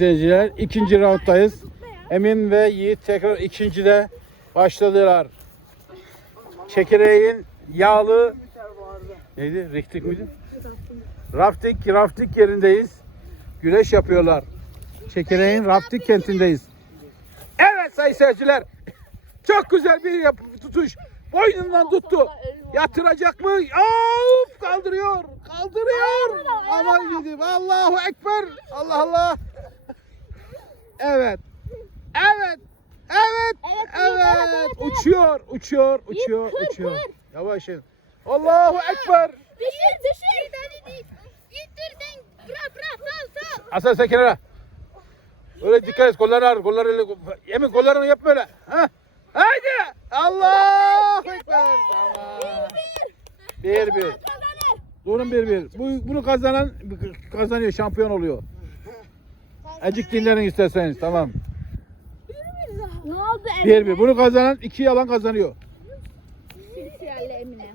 Seyirciler ikinci rounddayız. Emin ve Yiğit tekrar ikincide başladılar. Çekireğin yağlı neydi? Riktik miydi? Rafting, rafting yerindeyiz. Güreş yapıyorlar. Çekireğin rafting kentindeyiz. Evet sayın seyirciler. Çok güzel bir tutuş. Boynundan tuttu. Yatıracak mı? Of, kaldırıyor. Kaldırıyor. Aman gidip. Allahu Ekber. Allah Allah. Evet. Evet. Evet. Evet. Uçuyor. Uçuyor. Uçuyor. kır, Uçuyor. kır. Yavaş in. Allahu Ekber. Düşür düşür. İttirdin. Bırak bırak sal sal. Hasan sen kenara. Öyle dikkat et kolları ağrır. Kolları öyle. Yemin kollarını yap böyle. Ha? Haydi. Allahu Ekber. Tamam. Bir bir. Durun bir bir. Bu, bunu kazanan kazanıyor. Şampiyon oluyor. Acık dinlerin isterseniz. Tamam. Ne oldu Bir bir. Bunu kazanan iki yalan kazanıyor. Emine.